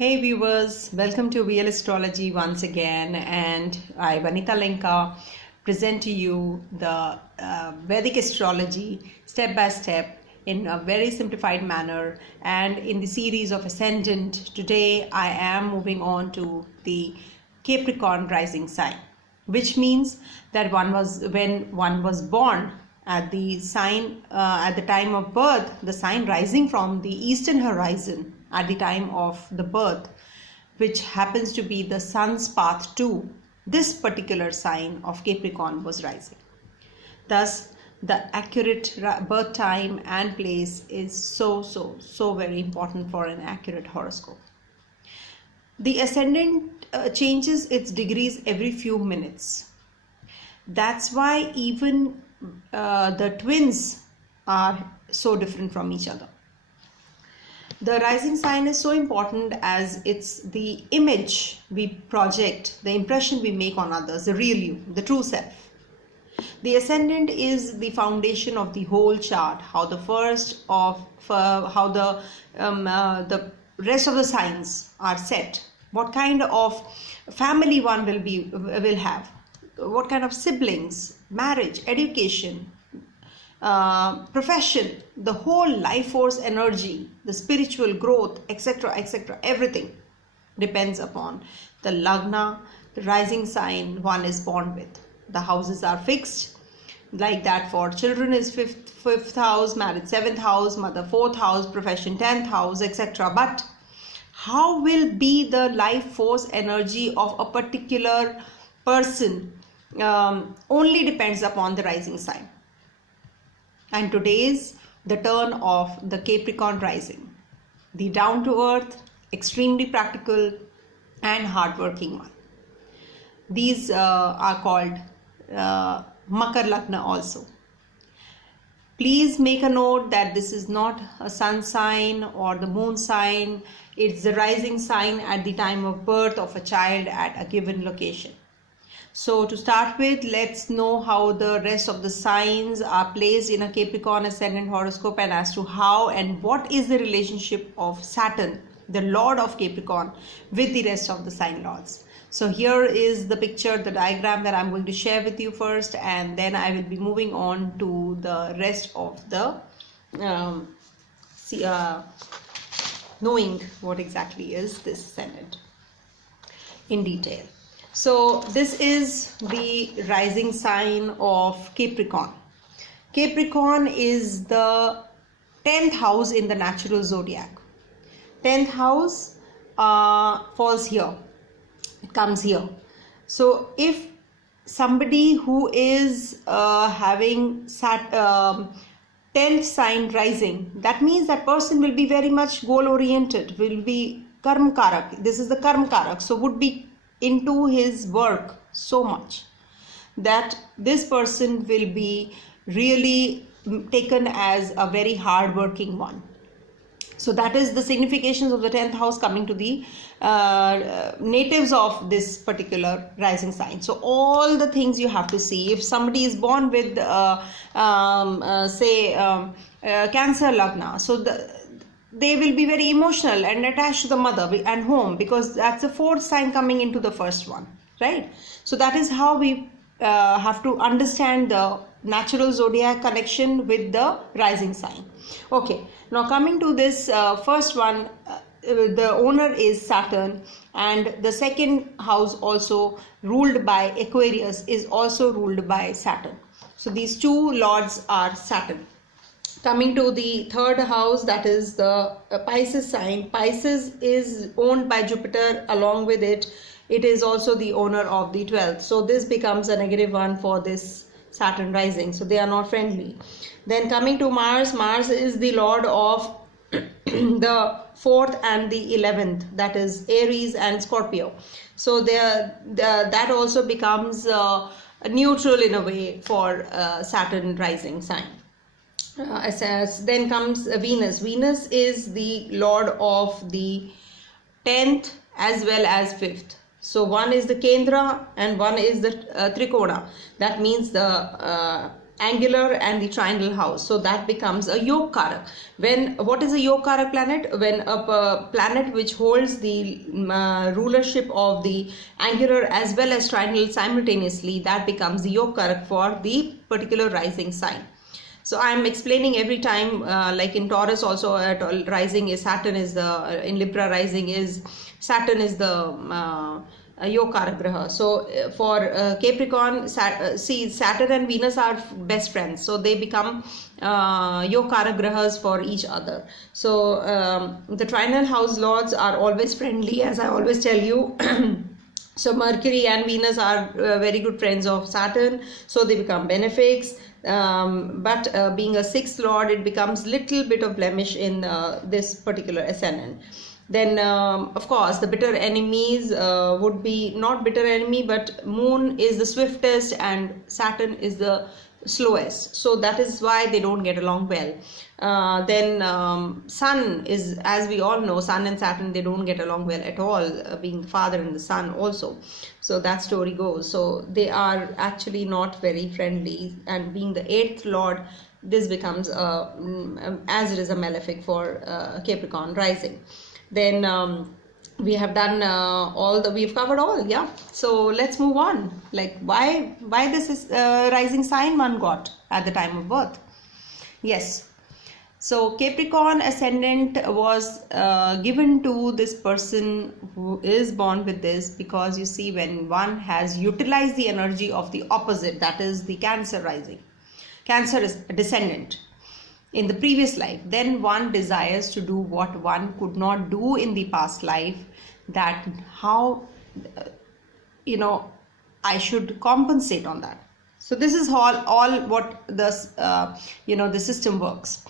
Hey viewers, welcome to Real Astrology once again, and I, Vanita Lenka, present to you the Vedic astrology step by step in a very simplified manner. And in the series of Ascendant, today I am moving on to the Capricorn Rising sign, which means that when one was born at the sign at the time of birth, the sign rising from the eastern horizon at the time of the birth, which happens to be the sun's path to this particular sign of Capricorn, was rising. Thus, the accurate birth time and place is so very important for an accurate horoscope. The ascendant changes its degrees every few minutes. That's why even the twins are so different from each other. The rising sign is so important as it's the image we project, the impression we make on others, the real you, the true self. The ascendant is the foundation of the whole chart, how the rest of the signs are set, what kind of family one will have, what kind of siblings, marriage, education, profession, the whole life force energy, the spiritual growth, etc., everything depends upon the Lagna, the rising sign one is born with. The houses are fixed, like that for children is fifth house, marriage 7th house, mother 4th house, profession 10th house, etc. But how will be the life force energy of a particular person only depends upon the rising sign. And today's the turn of the Capricorn rising, the down to earth, extremely practical and hardworking one. These are called Makar Lagna also. Please make a note that this is not a sun sign or the moon sign. It's the rising sign at the time of birth of a child at a given location. So to start with, let's know how the rest of the signs are placed in a Capricorn ascendant horoscope, and as to how and what is the relationship of Saturn, the Lord of Capricorn, with the rest of the sign lords. So here is the picture, the diagram that I'm going to share with you first, and then I will be moving on to the rest of the knowing what exactly is this ascendant in detail. So this is the rising sign of Capricorn. Capricorn is the 10th house in the natural zodiac. 10th house falls here. It comes here. So if somebody who is having 10th sign rising, that means that person will be very much goal oriented, will be karma karak. This is the karma karak. So would be into his work so much that this person will be really taken as a very hard working one. So that is the significations of the 10th house coming to the natives of this particular rising sign. So all the things you have to see. If somebody is born with Cancer Lagna, so they will be very emotional and attached to the mother and home, because that's the 4th sign coming into the first one, right? So that is how we have to understand the natural zodiac connection with the rising sign. Okay, now coming to this first one, the owner is Saturn, and the second house, also ruled by Aquarius, is also ruled by Saturn. So these two lords are Saturn. Coming to the third house, that is the Pisces sign. Pisces is owned by Jupiter. Along with it, it is also the owner of the 12th. So this becomes a negative one for this Saturn rising. So they are not friendly. Then coming to Mars, Mars is the lord of the 4th and the 11th. That is Aries and Scorpio. So that also becomes neutral in a way for Saturn rising sign. Then comes Venus. Venus is the lord of the 10th as well as 5th. So one is the Kendra and one is the Trikona. That means the angular and the trinal house, so that becomes a yoga karak. What is a yoga karak planet? When a planet which holds the rulership of the angular as well as trinal simultaneously, that becomes the yoga karak for the particular rising sign. So I'm explaining every time, like in Taurus also, rising is Saturn, is the in Libra rising is Saturn is the Yokara Graha. So for Capricorn, see, Saturn and Venus are best friends, so they become Yokara Grahas for each other. So the trinal house lords are always friendly, as I always tell you. So Mercury and Venus are very good friends of Saturn, so they become benefics. But being a sixth lord, it becomes little bit of blemish in this particular ascendant. Then of course the bitter enemies would be not bitter enemy, but Moon is the swiftest and Saturn is the slowest, so that is why they don't get along well. Then Sun is, as we all know, Sun and Saturn, they don't get along well at all, being the father and the son also, so that story goes. So they are actually not very friendly, and being the eighth lord, this becomes as it is a malefic for Capricorn rising. Then we have done we've covered all, yeah. So let's move on. Like why this is rising sign one got at the time of birth. Yes, so Capricorn ascendant was given to this person who is born with this, because you see, when one has utilized the energy of the opposite, that is the Cancer rising, Cancer is a descendant, in the previous life, then one desires to do what one could not do in the past life, that how I should compensate on that. So this is all what the the system works.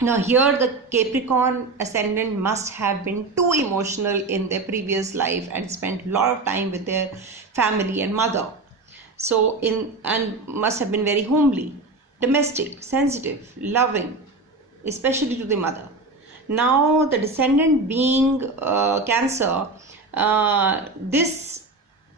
Now here the Capricorn ascendant must have been too emotional in their previous life and spent a lot of time with their family and mother, so and must have been very homely, domestic, sensitive, loving, especially to the mother. Now the descendant being Cancer, this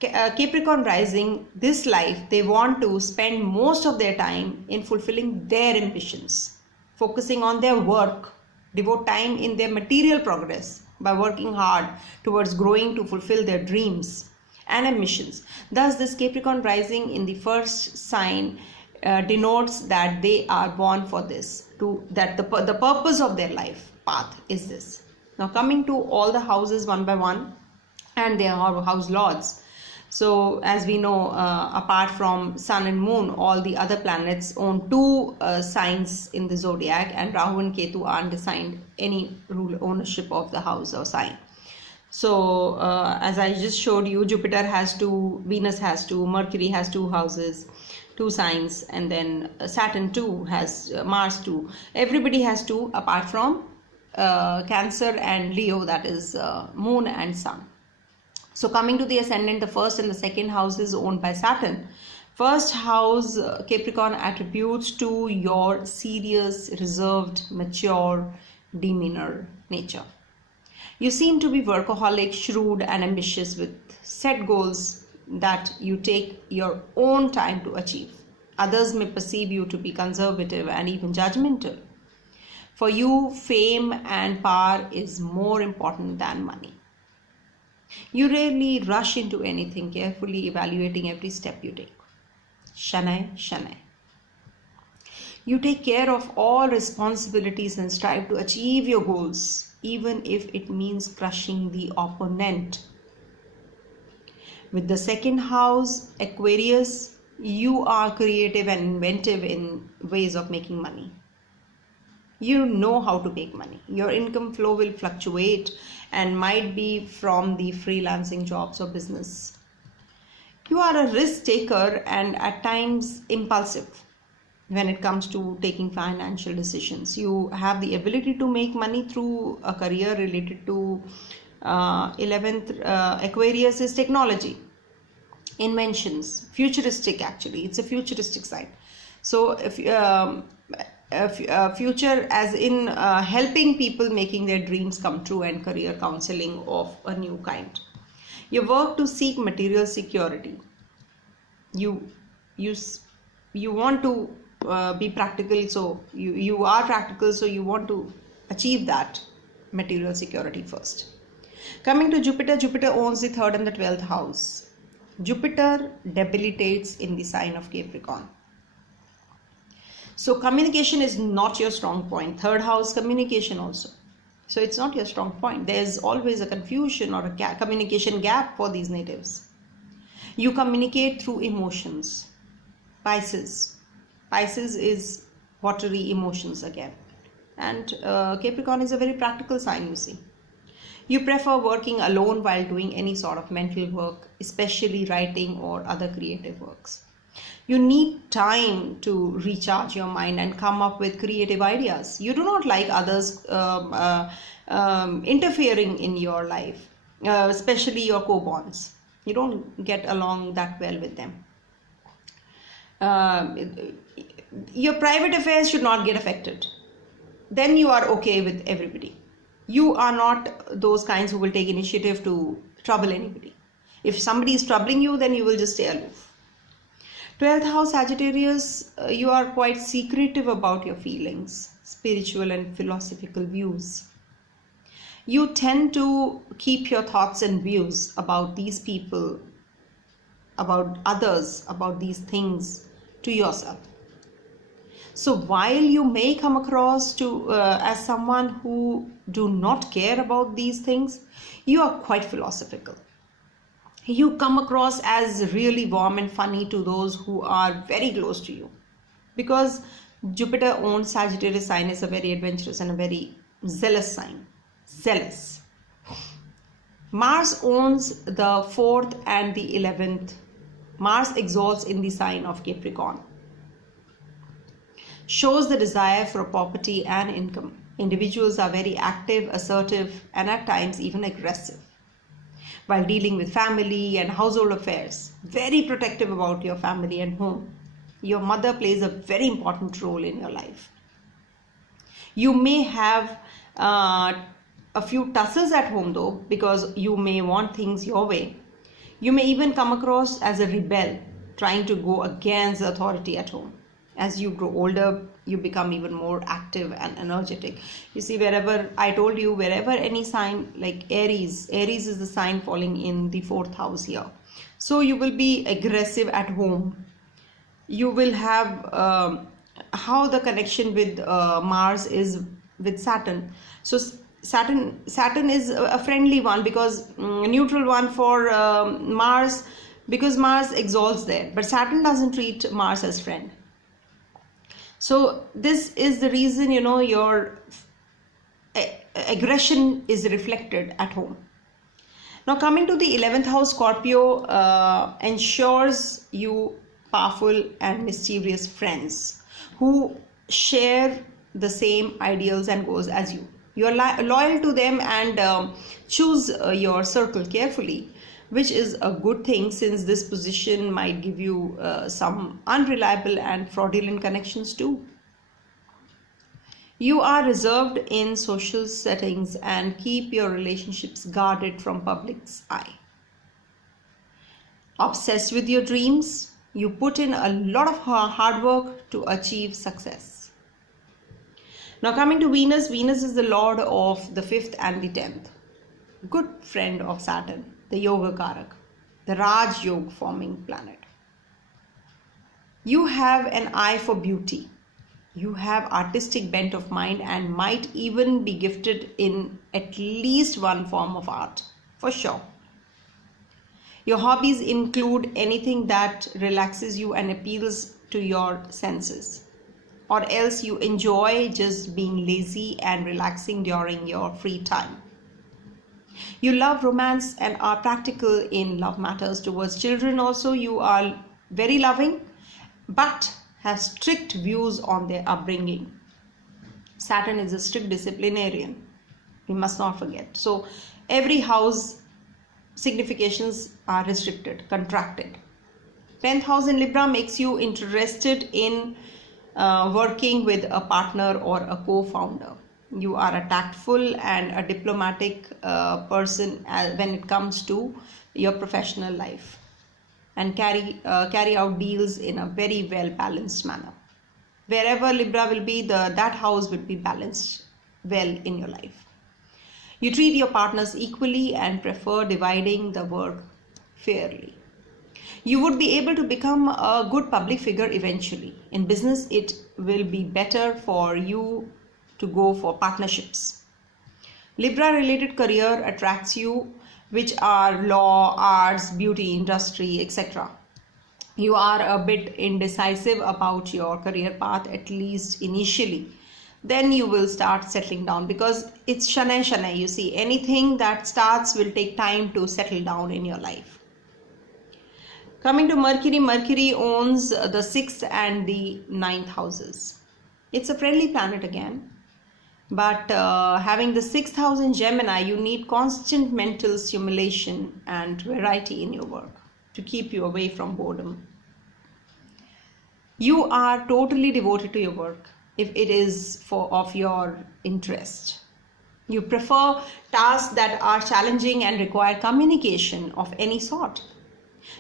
Capricorn rising, this life, they want to spend most of their time in fulfilling their ambitions, focusing on their work, devote time in their material progress by working hard towards growing to fulfill their dreams and ambitions. Thus this Capricorn rising in the first sign denotes that they are born for this, that the purpose of their life path is this. Now coming to all the houses one by one and their house lords. So as we know, apart from Sun and Moon, all the other planets own two signs in the zodiac, and Rahu and Ketu aren't assigned any ownership of the house or sign. So as I just showed you, Jupiter has two, Venus has two, Mercury has two houses, two signs, and then Saturn too has, Mars too. Everybody has two apart from Cancer and Leo, that is Moon and Sun. So coming to the ascendant, the first and the second house is owned by Saturn. First house, Capricorn, attributes to your serious, reserved, mature demeanor nature. You seem to be workaholic, shrewd and ambitious with set goals that you take your own time to achieve. Others may perceive you to be conservative and even judgmental. For you, fame and power is more important than money. You rarely rush into anything, carefully evaluating every step you take. Shanai, Shanai. You take care of all responsibilities and strive to achieve your goals, even if it means crushing the opponent. With the second house, Aquarius, you are creative and inventive in ways of making money. You know how to make money. Your income flow will fluctuate and might be from the freelancing jobs or business. You are a risk taker and at times impulsive when it comes to taking financial decisions. You have the ability to make money through a career related to 11th Aquarius is technology, inventions, futuristic. Actually it's a futuristic side. So if future as in helping people making their dreams come true and career counseling of a new kind. You work to seek material security. You want to be practical, so you are practical, so you want to achieve that material security first. Coming to Jupiter, Jupiter owns the 3rd and the 12th house. Jupiter debilitates in the sign of Capricorn. So communication is not your strong point. 3rd house, communication also. So it's not your strong point. There's always a confusion or a communication gap for these natives. You communicate through emotions. Pisces. Pisces is watery emotions again. And Capricorn is a very practical sign, you see. You prefer working alone while doing any sort of mental work, especially writing or other creative works. You need time to recharge your mind and come up with creative ideas. You do not like others interfering in your life, especially your co-borns. You don't get along that well with them. Your private affairs should not get affected. Then you are okay with everybody. You are not those kinds who will take initiative to trouble anybody. If somebody is troubling you, then you will just stay aloof. 12th house Sagittarius, you are quite secretive about your feelings, spiritual and philosophical views. You tend to keep your thoughts and views about these people, about others, about these things to yourself. So while you may come across to as someone who do not care about these things, you are quite philosophical. You come across as really warm and funny to those who are very close to you, because Jupiter owned Sagittarius sign is a very adventurous and a very zealous sign. Zealous. Mars owns the 4th and the 11th. Mars exalts in the sign of Capricorn. Shows the desire for property and income. Individuals are very active, assertive, and at times even aggressive while dealing with family and household affairs. Very protective about your family and home. Your mother plays a very important role in your life. You may have a few tussles at home though, because you may want things your way. You may even come across as a rebel, trying to go against authority at home. As you grow older, you become even more active and energetic. You see, wherever I told you, wherever any sign like Aries is the sign falling in the 4th house here. So you will be aggressive at home. You will have how the connection with Mars is with Saturn. So Saturn is a friendly one, because neutral one for Mars, because Mars exalts there, but Saturn doesn't treat Mars as friend. So this is the reason, your aggression is reflected at home. Now coming to the 11th house, Scorpio ensures you powerful and mischievous friends who share the same ideals and goals as you. You are loyal to them and choose your circle carefully, which is a good thing, since this position might give you some unreliable and fraudulent connections too. You are reserved in social settings and keep your relationships guarded from public's eye. Obsessed with your dreams, you put in a lot of hard work to achieve success. Now coming to Venus, Venus is the lord of the 5th and the 10th. Good friend of Saturn, the Yoga Karak, the Raj Yoga forming planet. You have an eye for beauty. You have artistic bent of mind and might even be gifted in at least one form of art, for sure. Your hobbies include anything that relaxes you and appeals to your senses, or else you enjoy just being lazy and relaxing during your free time. You love romance and are practical in love matters. Towards children also, you are very loving but have strict views on their upbringing. Saturn is a strict disciplinarian, we must not forget. So every house significations are restricted, contracted. 10th house in Libra makes you interested in working with a partner or a co-founder. You are a tactful and a diplomatic person when it comes to your professional life, and carry out deals in a very well balanced manner. Wherever Libra will be, that house will be balanced well in your life. You treat your partners equally and prefer dividing the work fairly. You would be able to become a good public figure eventually. In business, it will be better for you to go for partnerships. Libra related career attracts you, which are law, arts, beauty, industry, etc. You are a bit indecisive about your career path, at least initially. Then you will start settling down, because it's shanai shanai. You see, anything that starts will take time to settle down in your life. Coming to Mercury, Mercury owns the 6th and the 9th houses. It's a friendly planet again. But having the 6th house in Gemini, you need constant mental stimulation and variety in your work to keep you away from boredom. You are totally devoted to your work if it is of your interest. You prefer tasks that are challenging and require communication of any sort.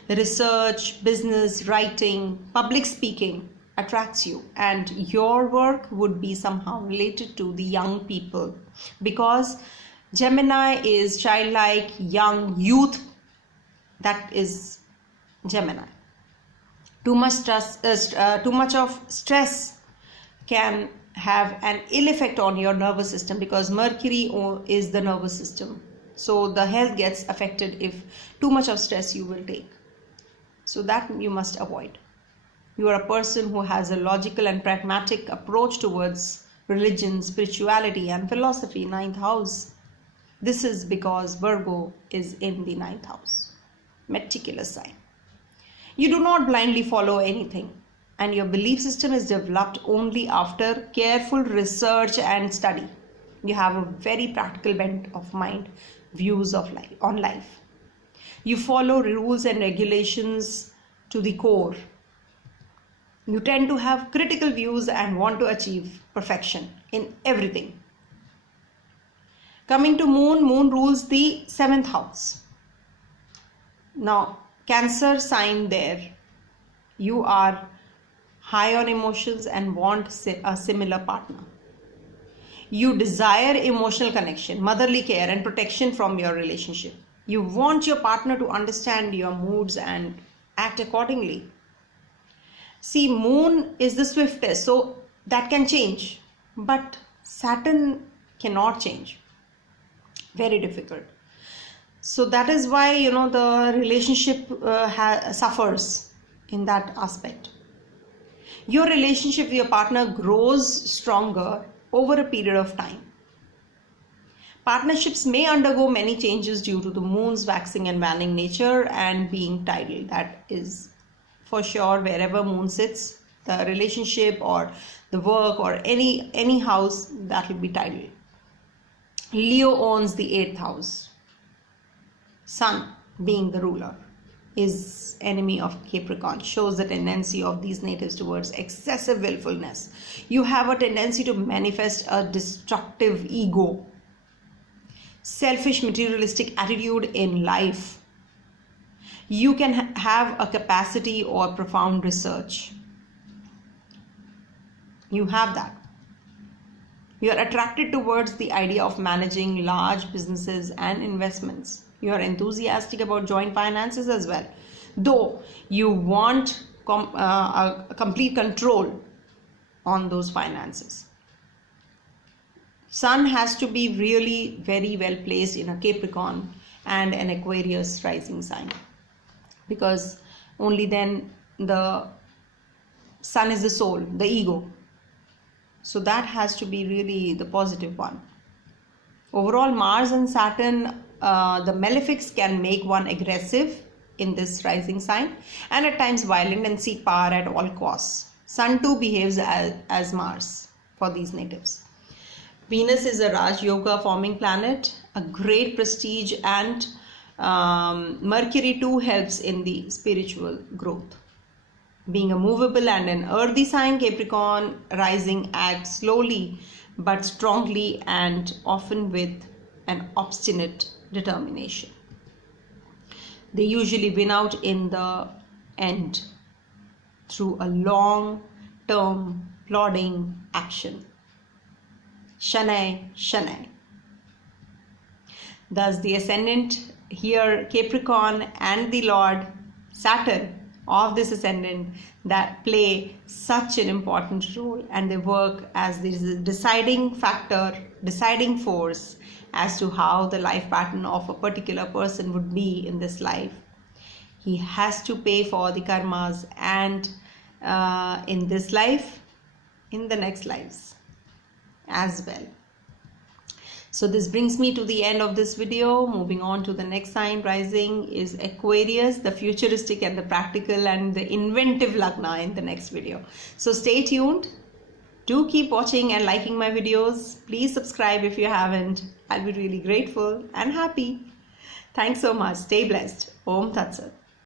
Research, business, writing, public speaking attracts you, and your work would be somehow related to the young people, because Gemini is childlike, young, youth. That is Gemini. Too much of stress can have an ill effect on your nervous system, because Mercury is the nervous system. So the health gets affected if too much of stress you will take. So that you must avoid. You are a person who has a logical and pragmatic approach towards religion, spirituality and philosophy, 9th house. This is because Virgo is in the 9th house. Meticulous sign. You do not blindly follow anything, and your belief system is developed only after careful research and study. You have a very practical bent of mind, views of life, on life. You follow rules and regulations to the core. You tend to have critical views and want to achieve perfection in everything. Coming to Moon, Moon rules the 7th house. Now, Cancer sign there. You are high on emotions and want a similar partner. You desire emotional connection, motherly care and protection from your relationship. You want your partner to understand your moods and act accordingly. See, Moon is the swiftest, so that can change. But Saturn cannot change. Very difficult. So that is why, the relationship suffers in that aspect. Your relationship with your partner grows stronger over a period of time. Partnerships may undergo many changes due to the moon's waxing and waning nature and being tidal. That is for sure. Wherever moon sits, the relationship or the work or any house, that will be tidal. Leo owns the 8th house. Sun, being the ruler, is enemy of Capricorn, shows the tendency of these natives towards excessive willfulness. You have a tendency to manifest a destructive ego, selfish materialistic attitude in life. You can have a capacity or profound research. You have that. You are attracted towards the idea of managing large businesses and investments. You are enthusiastic about joint finances as well, though you want a complete control on those finances. Sun has to be really very well placed in a Capricorn and an Aquarius rising sign, because only then the Sun is the soul, the ego. So that has to be really the positive one. Overall, Mars and Saturn, the malefics can make one aggressive in this rising sign and at times violent and seek power at all costs. Sun too behaves as Mars for these natives. Venus is a Raj Yoga forming planet, a great prestige, and Mercury too helps in the spiritual growth. Being a movable and an earthy sign, Capricorn rising acts slowly but strongly and often with an obstinate determination. They usually win out in the end through a long-term lauding action. Shanai, Shanai. Thus the ascendant here, Capricorn, and the Lord Saturn of this ascendant that play such an important role, and they work as the deciding factor, deciding force as to how the life pattern of a particular person would be in this life. He has to pay for the karmas, and in this life, in the next lives as well. So this brings me to the end of this video. Moving on to the next sign rising is Aquarius, the futuristic and the practical and the inventive Lagna in the next video. So stay tuned. Do keep watching and liking my videos. Please subscribe if you haven't. I'll be really grateful and happy. Thanks so much. Stay blessed. Om Tat Sat.